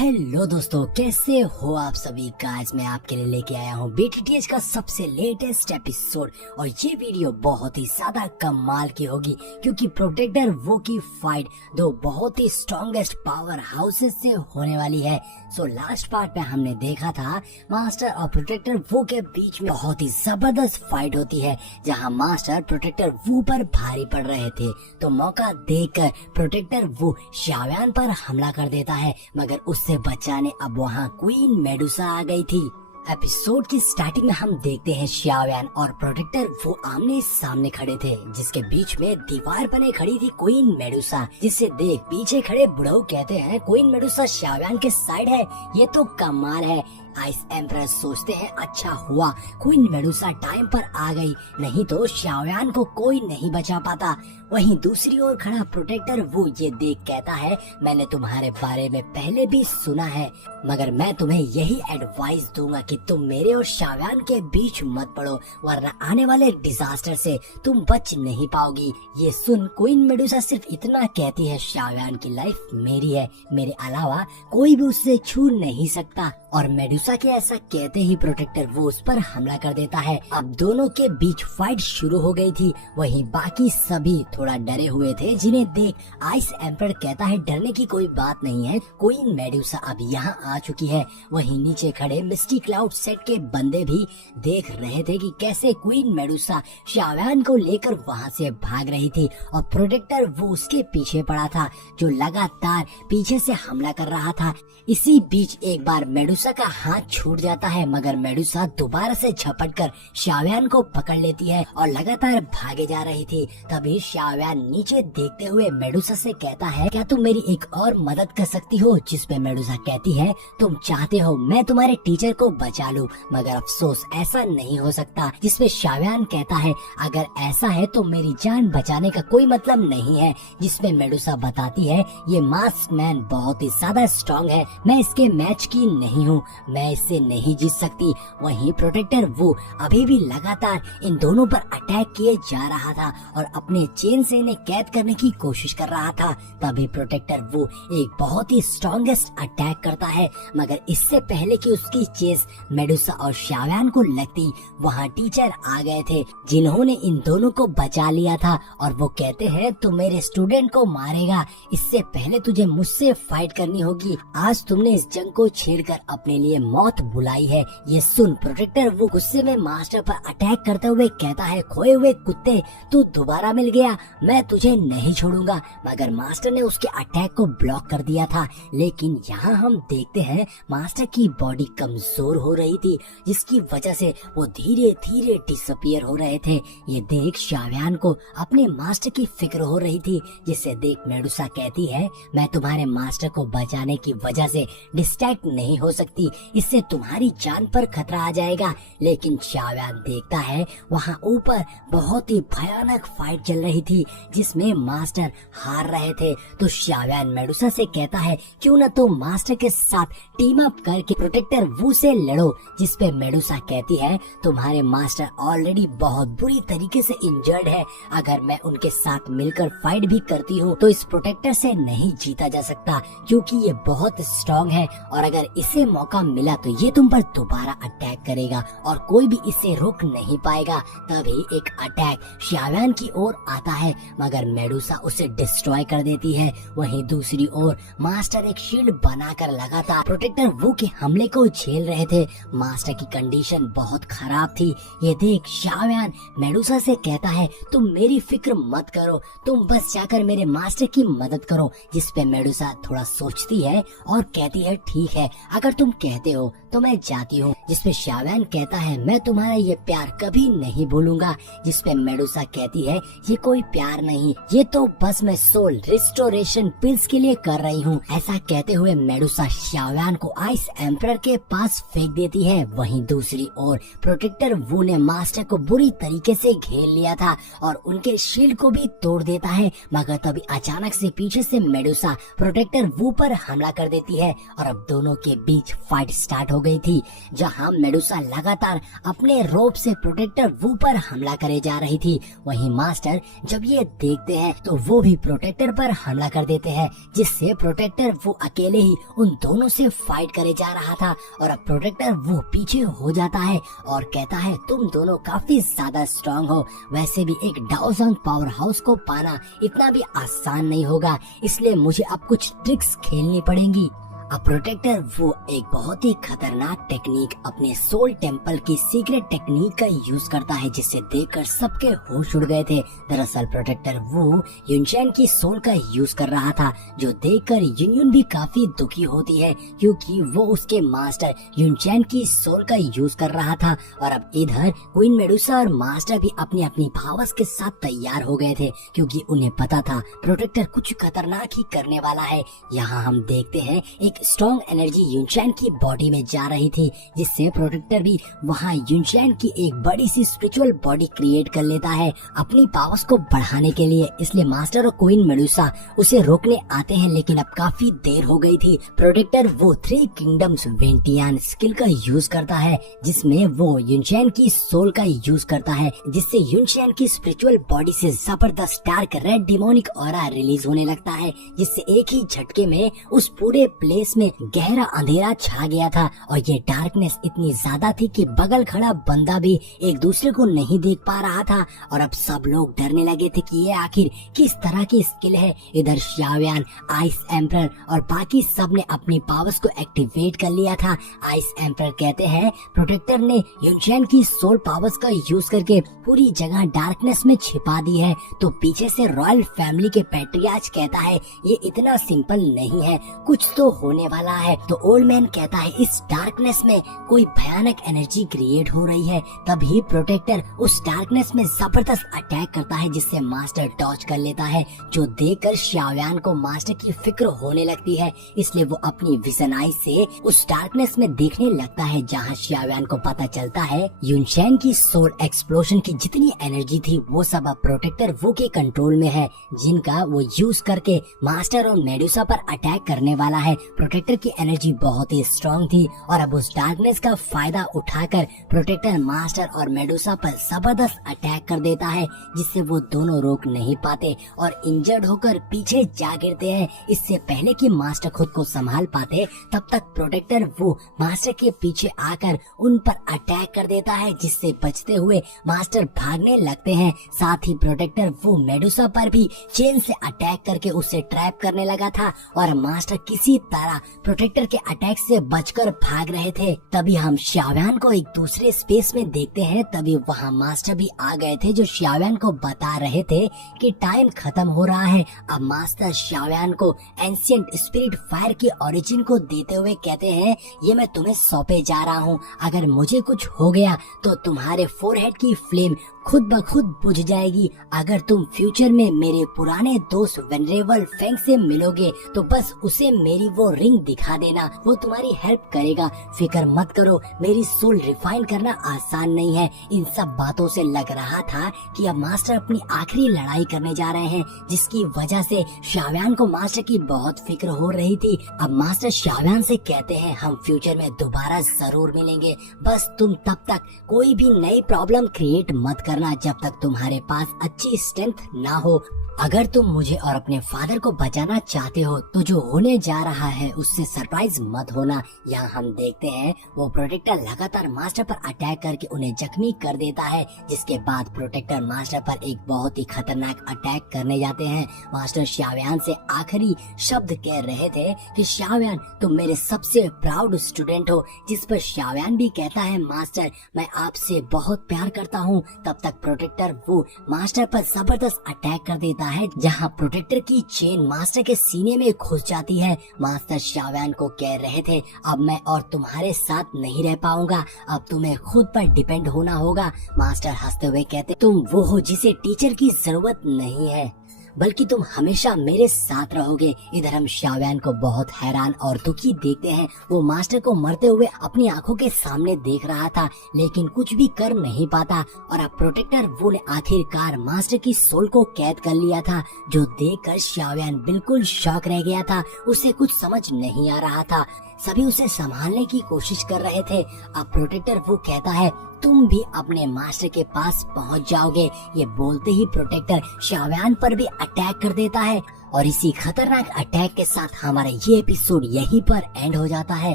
Hello दोस्तों, कैसे हो आप सभी। गाइस मैं आपके लिए लेके आया हूँ बीटीटीएच का सबसे लेटेस्ट एपिसोड और ये वीडियो बहुत ही ज्यादा कमाल की होगी क्योंकि प्रोटेक्टर वो की फाइट दो बहुत ही स्ट्रॉन्गेस्ट पावर हाउसेस से होने वाली है। सो लास्ट पार्ट में हमने देखा था मास्टर और प्रोटेक्टर वो के बीच में बहुत ही जबरदस्त फाइट होती है जहाँ मास्टर प्रोटेक्टर वो पर भारी पड़ रहे थे, तो मौका देकर प्रोटेक्टर वो शाव्यान पर हमला कर देता है, मगर उससे बचाने अब वहाँ क्वीन मेडुसा आ गई थी। एपिसोड की स्टार्टिंग में हम देखते हैं शाव्यान और प्रोटेक्टर वो आमने सामने खड़े थे, जिसके बीच में दीवार बने खड़ी थी क्वीन मेडुसा, जिसे देख पीछे खड़े बुढ़ऊ कहते हैं क्वीन मेडुसा शाव्यान के साइड है, ये तो कमाल है। आइस एम्प्रेस सोचते हैं अच्छा हुआ क्वीन मेडुसा टाइम पर आ गई, नहीं तो शाव्यान को कोई नहीं बचा पाता। वहीं दूसरी ओर खड़ा प्रोटेक्टर वो ये देख कहता है मैंने तुम्हारे बारे में पहले भी सुना है, मगर मैं तुम्हें यही एडवाइस दूंगा कि तुम मेरे और शाव्यान के बीच मत पड़ो, वरना आने वाले डिजास्टर से तुम बच नहीं पाओगी। ये सुन क्वीन मेडुसा सिर्फ इतना कहती है शाव्यान की लाइफ मेरी है, मेरे अलावा कोई भी उससे छू नहीं सकता। और मेडुसा के ऐसा कहते ही प्रोटेक्टर वो उस पर हमला कर देता है। अब दोनों के बीच फाइट शुरू हो गई थी। वहीं बाकी सभी थोड़ा डरे हुए थे, जिन्हें देख आइस एम्पर कहता है डरने की कोई बात नहीं है, क्वीन मेडुसा अब यहाँ आ चुकी है। वहीं नीचे खड़े मिस्टी क्लाउड सेट के बंदे भी देख रहे थे कि कैसे क्वीन मेडुसा शाव्यान को लेकर वहाँ से भाग रही थी और प्रोटेक्टर वो उसके पीछे पड़ा था, जो लगातार पीछे से हमला कर रहा था। इसी बीच एक बार मेडुसा का हाथ छूट जाता है, मगर मेडुसा दोबारा से झपट कर शाव्यान को पकड़ लेती है और लगातार भागे जा रही थी। तभी शाव्यान नीचे देखते हुए मेडुसा से कहता है क्या तुम मेरी एक और मदद कर सकती हो, जिसपे मेडुसा कहती है तुम चाहते हो मैं तुम्हारे टीचर को बचा लूं, मगर अफसोस ऐसा नहीं हो सकता। जिसपे शाव्यान कहता है अगर ऐसा है तो मेरी जान बचाने का कोई मतलब नहीं है। जिसपे मेडुसा बताती है ये मास्क मैन बहुत ही ज्यादा स्ट्रॉन्ग है, मैं इसके मैच की नहीं हूँ, मैं इससे नहीं जीत सकती। वहीं प्रोटेक्टर वो अभी भी लगातार इन दोनों पर अटैक किए जा रहा था और अपने चेन से इन्हें कैद करने की कोशिश कर रहा था। तभी प्रोटेक्टर वो एक बहुत ही स्ट्रॉन्गेस्ट अटैक करता है, मगर इससे पहले कि उसकी चेस मेडुसा और शाव्यान को लगती, वहाँ टीचर आ गए थे जिन्होंने इन दोनों को बचा लिया था और वो कहते हैं तू मेरे स्टूडेंट को मारेगा, इससे पहले तुझे मुझसे फाइट करनी होगी। आज तुमने इस जंग को छेड़कर अपने लिए मौत बुलाई है। ये सुन प्रोटेक्टर वो गुस्से में मास्टर पर अटैक करते हुए कहता है खोए हुए कुत्ते, तू दोबारा मिल गया, मैं तुझे नहीं छोड़ूंगा। मगर मास्टर ने उसके अटैक को ब्लॉक कर दिया था। लेकिन यहाँ हम देखते हैं मास्टर की बॉडी कमजोर हो रही थी, जिसकी वजह से वो धीरे धीरे डिसअपियर हो रहे थे। ये देख शाव्यान को अपने मास्टर की फिक्र हो रही थी, जिसे देख मेडुसा कहती है मैं तुम्हारे मास्टर को बचाने की वजह से डिस्ट्रैक्ट नहीं हो सकती, इससे तुम्हारी जान पर खतरा आ जाएगा। लेकिन शाव्यान देखता है वहाँ ऊपर बहुत ही भयानक फाइट चल रही थी जिसमें मास्टर हार रहे थे। तो शाव्यान मेडुसा से कहता है क्यों न तुम मास्टर के साथ टीम अप करके प्रोटेक्टर वू से लड़ो। जिसपे मेडुसा कहती है तुम्हारे मास्टर ऑलरेडी बहुत बुरी तरीके से इंजर्ड है, अगर मैं उनके साथ मिलकर फाइट भी करती हूँ तो इस प्रोटेक्टर से नहीं जीता जा सकता, क्योंकि ये बहुत स्ट्रॉन्ग है और अगर इसे मौका मिला तो ये तुम पर दोबारा अटैक करेगा और कोई भी इसे रोक नहीं पाएगा। तभी एक अटैक शाव्यान की ओर आता है, मगर मेडुसा उसे डिस्ट्रॉय कर देती है। वहीं दूसरी ओर मास्टर एक शील्ड बनाकर लगातार प्रोटेक्टर वो के हमले को झेल रहे थे। मास्टर की कंडीशन बहुत खराब थी। ये देख शाव्यान मेडुसा से कहता है तुम मेरी फिक्र मत करो, तुम बस जाकर मेरे मास्टर की मदद करो। जिसपे मेडुसा थोड़ा सोचती है और कहती है ठीक है, अगर तुम कहते हो तो मैं जाती हूँ। जिसपे शाव्यान कहता है मैं तुम्हारा ये प्यार कभी नहीं भूलूंगा। जिसपे मेडुसा कहती है ये कोई प्यार नहीं, ये तो बस मैं सोल रिस्टोरेशन पिल्स के लिए कर रही हूँ। ऐसा कहते हुए मेडुसा शाव्यान को आइस एम्पर के पास फेंक देती है। वहीं दूसरी ओर प्रोटेक्टर वू ने मास्टर को बुरी तरीके से घेर लिया था और उनके शील्ड को भी तोड़ देता है, मगर तभी अचानक से पीछे से मेडुसा प्रोटेक्टर वू पर हमला कर देती है और अब दोनों के बीच फाइट स्टार्ट हो गई थी, जहां मेडुसा लगातार अपने रोप से प्रोटेक्टर वू पर हमला करे जा रही थी। वहीं मास्टर जब ये देखते हैं तो वो भी प्रोटेक्टर पर हमला कर देते हैं, जिससे प्रोटेक्टर वो अकेले ही उन दोनों से फाइट करे जा रहा था। और अब प्रोटेक्टर वो पीछे हो जाता है और कहता है तुम दोनों काफी ज्यादा स्ट्रांग हो, वैसे भी एक डाउजन पावर हाउस को पाना इतना भी आसान नहीं होगा, इसलिए मुझे अब कुछ ट्रिक्स खेलनी पड़ेंगी। अब प्रोटेक्टर वो एक बहुत ही खतरनाक टेक्निक अपने सोल टेम्पल की सीक्रेट टेक्निक का यूज करता है, जिसे देखकर सबके होश उड़ गए थे। दरअसल प्रोटेक्टर वो युनचैन की सोल का यूज कर रहा था, जो देखकर युनयुन भी काफी दुखी होती है, क्योंकि वो उसके मास्टर युनचैन की सोल का यूज कर रहा था। और अब इधर क्वीन मेडुसा और मास्टर भी अपनी अपनी पावर्स के साथ तैयार हो गए थे, क्योंकि उन्हें पता था प्रोटेक्टर कुछ खतरनाक ही करने वाला है। यहाँ हम देखते हैं एक स्ट्रॉन्ग एनर्जी युनचैन की बॉडी में जा रही थी, जिससे प्रोटेक्टर भी वहाँ युनचैन की एक बड़ी सी स्पिरिचुअल बॉडी क्रिएट कर लेता है अपनी पावर्स को बढ़ाने के लिए। इसलिए मास्टर और क्वीन मेडुसा उसे रोकने आते हैं, लेकिन अब काफी देर हो गई थी। प्रोटेक्टर वो 3 किंगडम्स वेंटियान स्किल का यूज करता है, जिसमें वो युनचैन की सोल का यूज करता है, जिससे युनचैन की स्पिरिचुअल बॉडी से जबरदस्त dark red demonic aura release होने लगता है, जिससे एक ही झटके में उस पूरे प्लेस में गहरा अंधेरा छा गया था। और ये डार्कनेस इतनी ज्यादा थी कि बगल खड़ा बंदा भी एक दूसरे को नहीं देख पा रहा था। और अब सब लोग डरने लगे थे कि ये आखिर किस तरह की स्किल है। इधर शाओयान, आइस एम्परर और बाकी सब ने अपनी पावर्स को एक्टिवेट कर लिया था। आइस एम्परर कहते हैं प्रोटेक्टर ने युनचैन की सोल पावर्स का यूज करके पूरी जगह डार्कनेस में छिपा दी है। तो पीछे से रॉयल फैमिली के पैट्रियार्च कहता है ये इतना सिंपल नहीं है, कुछ तो होने वाला है। तो ओल्ड मैन कहता है इस डार्कनेस में कोई भयानक एनर्जी क्रिएट हो रही है। तभी प्रोटेक्टर उस डार्कनेस में जबरदस्त अटैक करता है, जिससे मास्टर डॉज कर लेता है, जो देखकर शाओयान को मास्टर की फिक्र होने लगती है। इसलिए वो अपनी विजन आई से उस डार्कनेस में देखने लगता है, जहाँ शाओयान को पता चलता है युनचैन की सोल एक्सप्लोजन की जितनी एनर्जी थी वो सब अब प्रोटेक्टर वो के कंट्रोल में है, जिनका वो यूज करके मास्टर और मेडुसा पर अटैक करने वाला है। प्रोटेक्टर की एनर्जी बहुत ही स्ट्रांग थी और अब उस डार्कनेस का फायदा उठाकर प्रोटेक्टर मास्टर और मेडुसा पर जबरदस्त अटैक कर देता है, जिससे वो दोनों रोक नहीं पाते और इंजर्ड होकर पीछे जा गिरते हैं। इससे पहले कि मास्टर खुद को संभाल पाते तब तक प्रोटेक्टर वो मास्टर के पीछे आकर उन पर अटैक कर देता है, जिससे बचते हुए मास्टर भागने लगते हैं। साथ ही प्रोटेक्टर वो मेडुसा पर भी चेन से अटैक करके उसे ट्रैप करने लगा था और मास्टर किसी तरह प्रोटेक्टर के अटैक से बचकर भाग रहे थे। तभी हम शाओयान को एक दूसरे स्पेस में देखते हैं। तभी वहाँ मास्टर भी आ गए थे, जो शाओयान को बता रहे थे कि टाइम खत्म हो रहा है। अब मास्टर शाओयान को एंशिएंट स्पिरिट फायर की ओरिजिन को देते हुए कहते हैं ये मैं तुम्हें सौंपे जा रहा हूँ, अगर मुझे कुछ हो गया तो तुम्हारे फोरहेड की फ्लेम खुद ब खुद बुझ जाएगी। अगर तुम फ्यूचर में मेरे पुराने दोस्त वेनरेबल फेंग से मिलोगे तो बस उसे मेरी वो रिंग दिखा देना, वो तुम्हारी हेल्प करेगा। फिक्र मत करो, मेरी सोल रिफाइन करना आसान नहीं है। इन सब बातों से लग रहा था कि अब मास्टर अपनी आखिरी लड़ाई करने जा रहे हैं, जिसकी वजह से शाओयान को मास्टर की बहुत फिक्र हो रही थी। अब मास्टर शाओयान से कहते हैं हम फ्यूचर में दोबारा जरूर मिलेंगे, बस तुम तब तक कोई भी नई प्रॉब्लम क्रिएट मत करना जब तक तुम्हारे पास अच्छी स्ट्रेंथ ना हो। अगर तुम मुझे और अपने फादर को बचाना चाहते हो तो जो होने जा रहा है उससे सरप्राइज मत होना। यहाँ हम देखते हैं वो प्रोटेक्टर लगातार मास्टर पर अटैक करके उन्हें जख्मी कर देता है, जिसके बाद प्रोटेक्टर मास्टर पर एक बहुत ही खतरनाक अटैक करने जाते हैं। मास्टर शाओयान से आखिरी शब्द कह रहे थे कि शाओयान तुम मेरे सबसे प्राउड स्टूडेंट हो, जिस पर शाओयान भी कहता है मास्टर मैं आपसे बहुत प्यार करता हूँ। तब तक प्रोटेक्टर वो मास्टर पर जबरदस्त अटैक कर देता है, जहां प्रोटेक्टर की चेन मास्टर के सीने में घुस जाती है। मास्टर शाओयान को कह रहे थे अब मैं और तुम्हारे साथ नहीं रह पाऊंगा, अब तुम्हें खुद पर डिपेंड होना होगा। मास्टर हंसते हुए कहते तुम वो हो जिसे टीचर की जरूरत नहीं है, बल्कि तुम हमेशा मेरे साथ रहोगे। इधर हम शाओयान को बहुत हैरान और दुखी देखते हैं। वो मास्टर को मरते हुए अपनी आंखों के सामने देख रहा था, लेकिन कुछ भी कर नहीं पाता। और अब प्रोटेक्टर वो ने आखिरकार मास्टर की सोल को कैद कर लिया था, जो देखकर शाओयान बिल्कुल शॉक रह गया था। उसे कुछ समझ नहीं आ रहा था। सभी उसे संभालने की कोशिश कर रहे थे। अब प्रोटेक्टर वो कहता है, तुम भी अपने मास्टर के पास पहुंच जाओगे। ये बोलते ही प्रोटेक्टर शाओयान पर भी अटैक कर देता है और इसी खतरनाक अटैक के साथ हमारा ये एपिसोड यहीं पर एंड हो जाता है।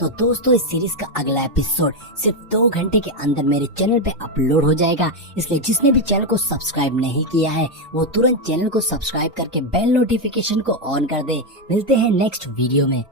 तो दोस्तों, इस सीरीज का अगला एपिसोड सिर्फ 2 घंटे के अंदर मेरे चैनल पे अपलोड हो जाएगा, इसलिए जिसने भी चैनल को सब्सक्राइब नहीं किया है वो तुरंत चैनल को सब्सक्राइब करके बेल नोटिफिकेशन को ऑन कर दे। मिलते हैं नेक्स्ट वीडियो में।